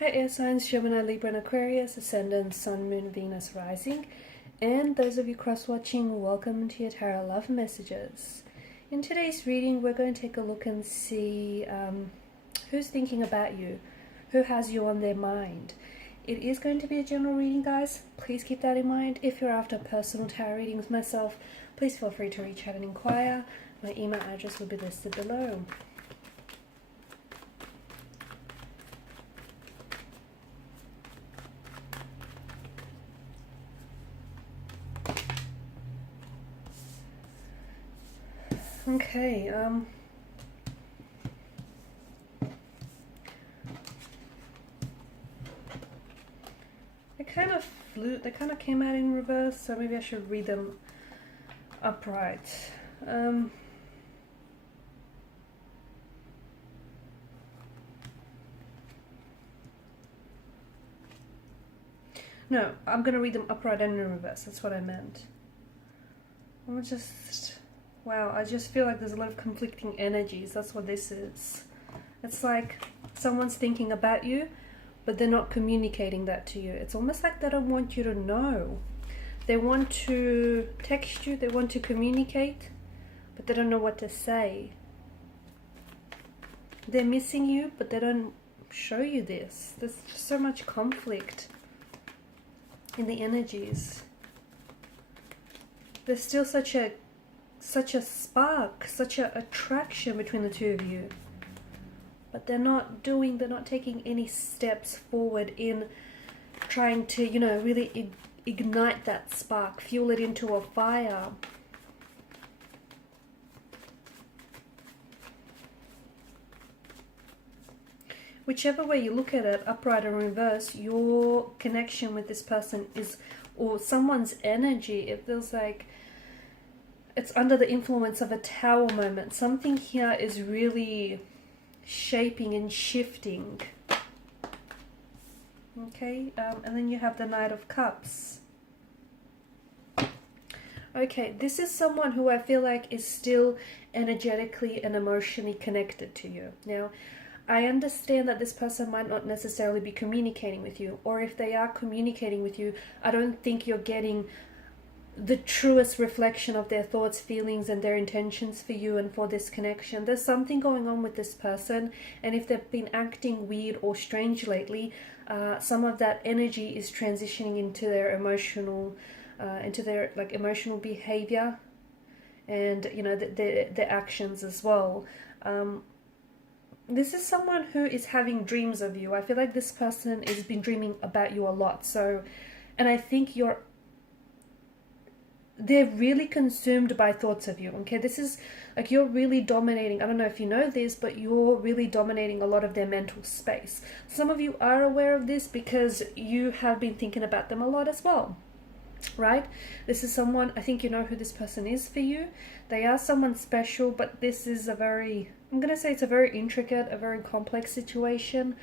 Hi air signs, Gemini, Libra and Aquarius, Ascendant, Sun, Moon, Venus, Rising. And those of you cross-watching, welcome to your Tarot Love Messages. In today's reading, we're going to take a look and see who's thinking about you, who has you on their mind. It is going to be a general reading, guys. Please keep that in mind. If you're after personal tarot readings myself, please feel free to reach out and inquire. My email address will be listed below. Okay, they kind of came out in reverse, so maybe I should read them upright. No, I'm going to read them upright and in reverse, that's what I meant. Wow, I just feel like there's a lot of conflicting energies. That's what this is. It's like someone's thinking about you, but they're not communicating that to you. It's almost like they don't want you to know. They want to text you, they want to communicate, but they don't know what to say. They're missing you, but they don't show you this. There's just so much conflict in the energies. There's still such a spark, such an attraction between the two of you, but they're not taking any steps forward in trying to, you know, really ignite that spark, fuel it into a fire. Whichever way you look at it, upright or reverse, your connection with this person is, or someone's energy, it feels like it's under the influence of a tower moment. Something here is really shaping and shifting. Okay, and then you have the Knight of Cups. Okay, this is someone who I feel like is still energetically and emotionally connected to you. Now, I understand that this person might not necessarily be communicating with you, or if they are communicating with you, I don't think you're getting the truest reflection of their thoughts, feelings, and their intentions for you and for this connection. There's something going on with this person, and if they've been acting weird or strange lately, some of that energy is transitioning into their emotional behavior, and you know, their actions as well. This is someone who is having dreams of you. I feel like this person has been dreaming about you a lot. So, and I think they're really consumed by thoughts of you. Okay, this is like you're really dominating. I don't know if you know this, but you're really dominating a lot of their mental space. Some of you are aware of this because you have been thinking about them a lot as well, right? This is someone, I think you know who this person is for you. They are someone special, but this is I'm going to say it's a very intricate, a very complex situation.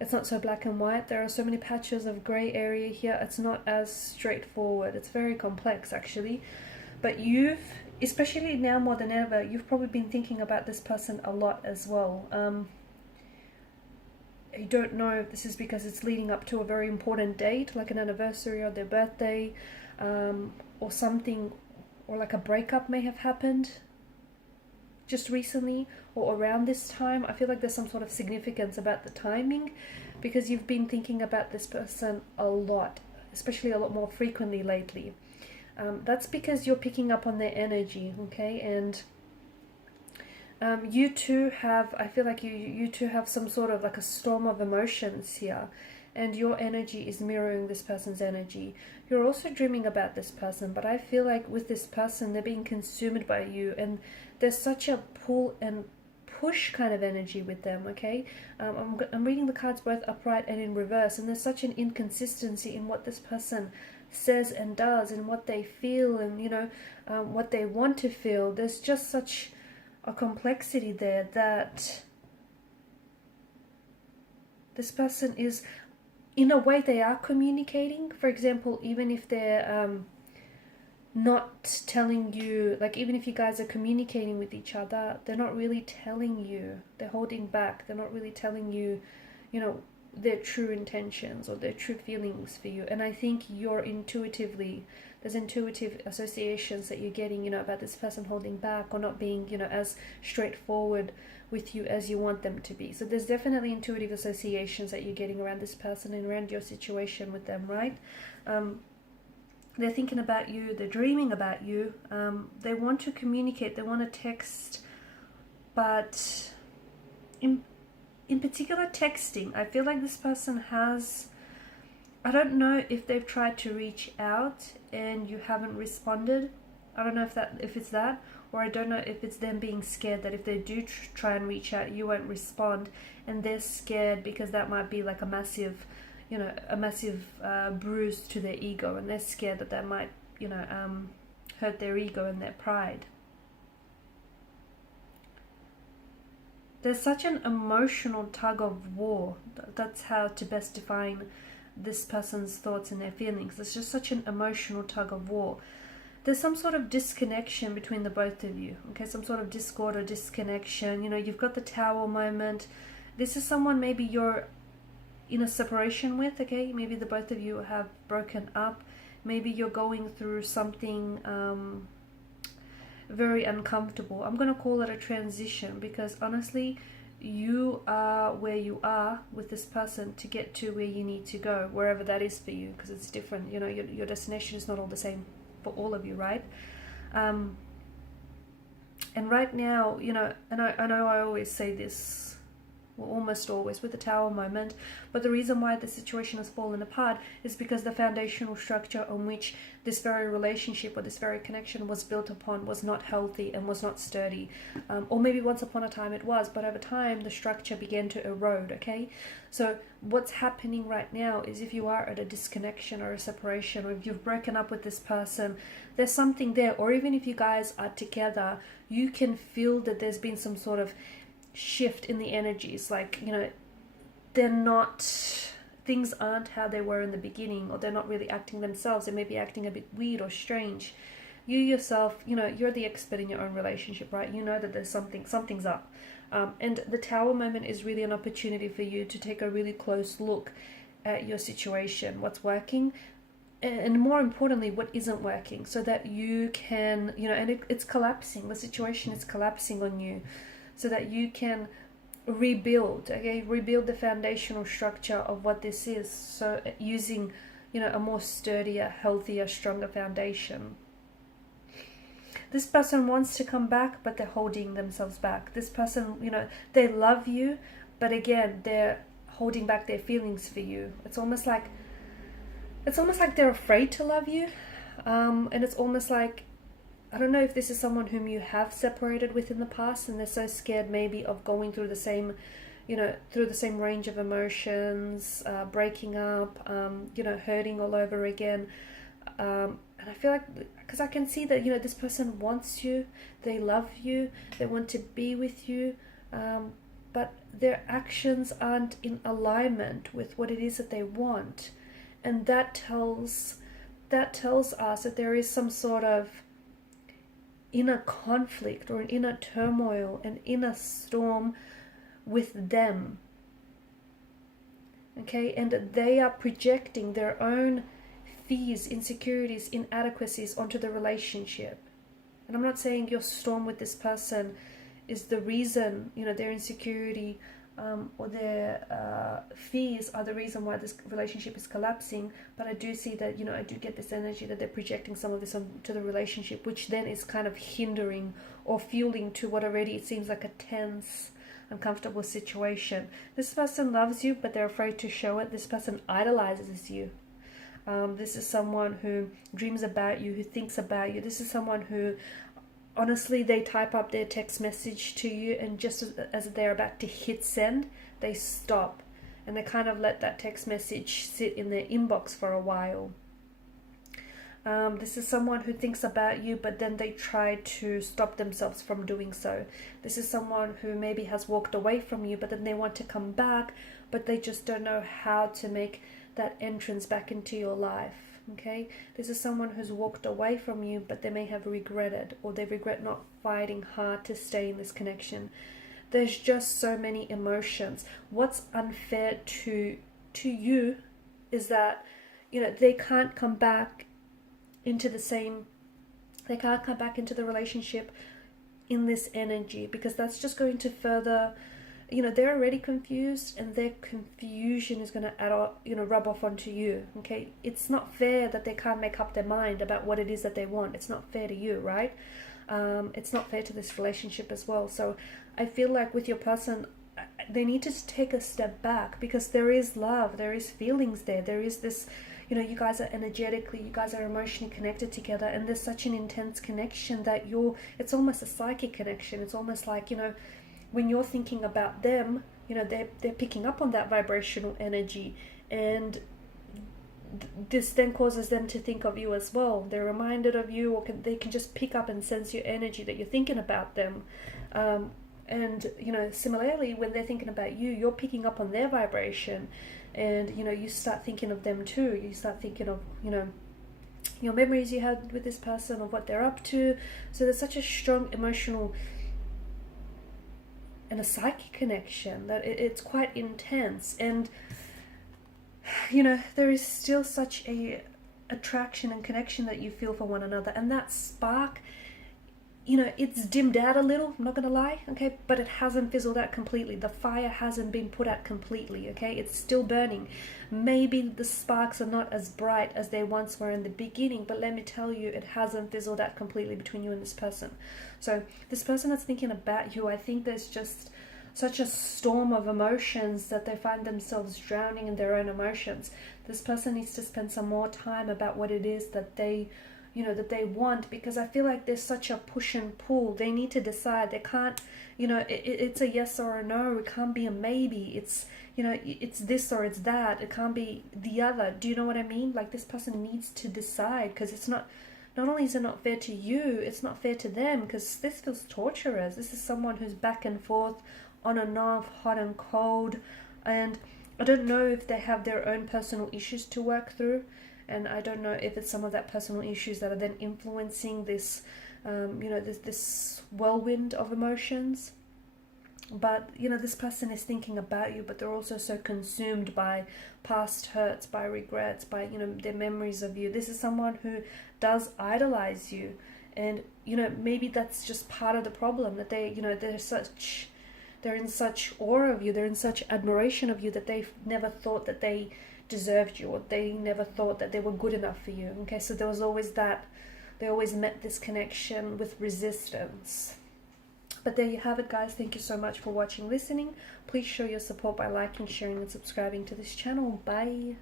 It's not so black and white. There are so many patches of gray area here. It's not as straightforward. It's very complex, actually. But you've, especially now more than ever, you've probably been thinking about this person a lot as well. I don't know if this is because it's leading up to a very important date, like an anniversary or their birthday, or something, or like a breakup may have happened just recently or around this time. I feel like there's some sort of significance about the timing, because you've been thinking about this person a lot, especially a lot more frequently lately. That's because you're picking up on their energy, okay? And you two have, I feel like you two have some sort of like a storm of emotions here, and your energy is mirroring this person's energy. You're also dreaming about this person, but I feel like with this person, they're being consumed by you, and there's such a pull and push kind of energy with them, okay? I'm reading the cards both upright and in reverse, and there's such an inconsistency in what this person says and does, and what they feel, and you know, what they want to feel. There's just such a complexity there that this person is, in a way, they are communicating. For example, even if they're not telling you, like even if you guys are communicating with each other, they're not really telling you. They're holding back. They're not really telling you, you know, their true intentions or their true feelings for you. And I think there's intuitive associations that you're getting, about this person holding back or not being, as straightforward with you as you want them to be. So there's definitely intuitive associations that you're getting around this person and around your situation with them, right? They're thinking about you, they're dreaming about you, they want to communicate, they want to text, but in particular texting, I feel like this person has, I don't know if they've tried to reach out and you haven't responded. I don't know if it's that, or I don't know if it's them being scared that if they do try and reach out, you won't respond, and they're scared because that might be like a massive bruise to their ego, and they're scared that might, hurt their ego and their pride. There's such an emotional tug of war. That's how to best define this person's thoughts and their feelings. There's just such an emotional tug of war. There's some sort of disconnection between the both of you, okay? Some sort of discord or disconnection. You've got the Tower moment. This is someone maybe you're in a separation with, okay? Maybe the both of you have broken up. Maybe you're going through something very uncomfortable. I'm going to call it a transition, because honestly, you are where you are with this person to get to where you need to go, wherever that is for you, because it's different. Your destination is not all the same for all of you, right? And right now, and I know I always say this, well, almost always with the Tower moment, but the reason why the situation has fallen apart is because the foundational structure on which this very relationship or this very connection was built upon was not healthy and was not sturdy. Or maybe once upon a time it was, but over time the structure began to erode, okay? So what's happening right now is, if you are at a disconnection or a separation, or if you've broken up with this person, there's something there. Or even if you guys are together, you can feel that there's been some sort of shift in the energies, like things aren't how they were in the beginning, or they're not really acting themselves. They may be acting a bit weird or strange. You yourself, you're the expert in your own relationship, right? You know that there's something's up, and the Tower moment is really an opportunity for you to take a really close look at your situation, what's working, and more importantly, what isn't working, so that you can, and it's collapsing, the situation is collapsing on you, so that you can rebuild the foundational structure of what this is. So using, a more sturdier, healthier, stronger foundation. This person wants to come back, but they're holding themselves back. This person, they love you, but again, they're holding back their feelings for you. It's almost like they're afraid to love you, and it's almost like, I don't know if this is someone whom you have separated with in the past, and they're so scared maybe of going through the same, through the same range of emotions, breaking up, hurting all over again. And I feel like, because I can see that, this person wants you, they love you, they want to be with you, but their actions aren't in alignment with what it is that they want. And that tells us that there is some sort of inner conflict or an inner turmoil, an inner storm with them, okay? And they are projecting their own fears, insecurities, inadequacies onto the relationship. And I'm not saying your storm with this person is the reason, their insecurity or their fears are the reason why this relationship is collapsing, but I do see that, I do get this energy that they're projecting some of this onto the relationship, which then is kind of hindering or fueling to what already it seems like a tense, uncomfortable situation. This person loves you, but they're afraid to show it. This person idolizes you. This is someone who dreams about you, who thinks about you. This is someone who, honestly, they type up their text message to you, and just as they're about to hit send, they stop and they kind of let that text message sit in their inbox for a while. This is someone who thinks about you, but then they try to stop themselves from doing so. This is someone who maybe has walked away from you, but then they want to come back, but they just don't know how to make that entrance back into your life. Okay, this is someone who's walked away from you, but they may have regretted, or they regret not fighting hard to stay in this connection. there's just so many emotions. What's unfair to you is that, you know, they can't come back into the same, they can't come back into the relationship in this energy, because that's just going to further, you know, they're already confused, and their confusion is going to add up, you know, rub off onto you. Okay, it's not fair that they can't make up their mind about what it is that they want. It's not fair to you, right? It's not fair to this relationship as well. So I feel like with your person, they need to take a step back, because there is love, there is feelings there, there is this, you know, you guys are energetically, you guys are emotionally connected together, and there's such an intense connection that it's almost a psychic connection. It's almost like, you know, when you're thinking about them, you know, they're picking up on that vibrational energy, and this then causes them to think of you as well. They're reminded of you, or they can just pick up and sense your energy that you're thinking about them. And, you know, similarly, when they're thinking about you, you're picking up on their vibration, and, you know, you start thinking of them too. You start thinking of, you know, your memories you had with this person, of what they're up to. So there's such a strong emotional and a psychic connection that it's quite intense. And, you know, there is still such a attraction and connection that you feel for one another, and that spark, you know, it's dimmed out a little, I'm not gonna lie, okay, but it hasn't fizzled out completely. The fire hasn't been put out completely, okay, it's still burning. Maybe the sparks are not as bright as they once were in the beginning, but let me tell you, it hasn't fizzled out completely between you and this person. So this person that's thinking about you, I think there's just such a storm of emotions that they find themselves drowning in their own emotions. This person needs to spend some more time about what it is that they, you know, that they want, because I feel like there's such a push and pull. They need to decide. They can't, you know, it's a yes or a no. It can't be a maybe. It's, you know, it's this or it's that. It can't be the other. Do you know what I mean? Like, this person needs to decide, because it's not only is it not fair to you, it's not fair to them, because this feels torturous. This is someone who's back and forth, on and off, hot and cold, and I don't know if they have their own personal issues to work through, and I don't know if it's some of that personal issues that are then influencing this, you know, this whirlwind of emotions. But, you know, this person is thinking about you, but they're also so consumed by past hurts, by regrets, by, you know, their memories of you. This is someone who does idolize you, and, you know, maybe that's just part of the problem, that they, you know, they're in such awe of you, they're in such admiration of you, that they've never thought that they deserved you, or they never thought that they were good enough for you. Okay, so there was always that, they always met this connection with resistance. But there you have it, guys. Thank you so much for watching, listening. Please show your support by liking, sharing, and subscribing to this channel. Bye.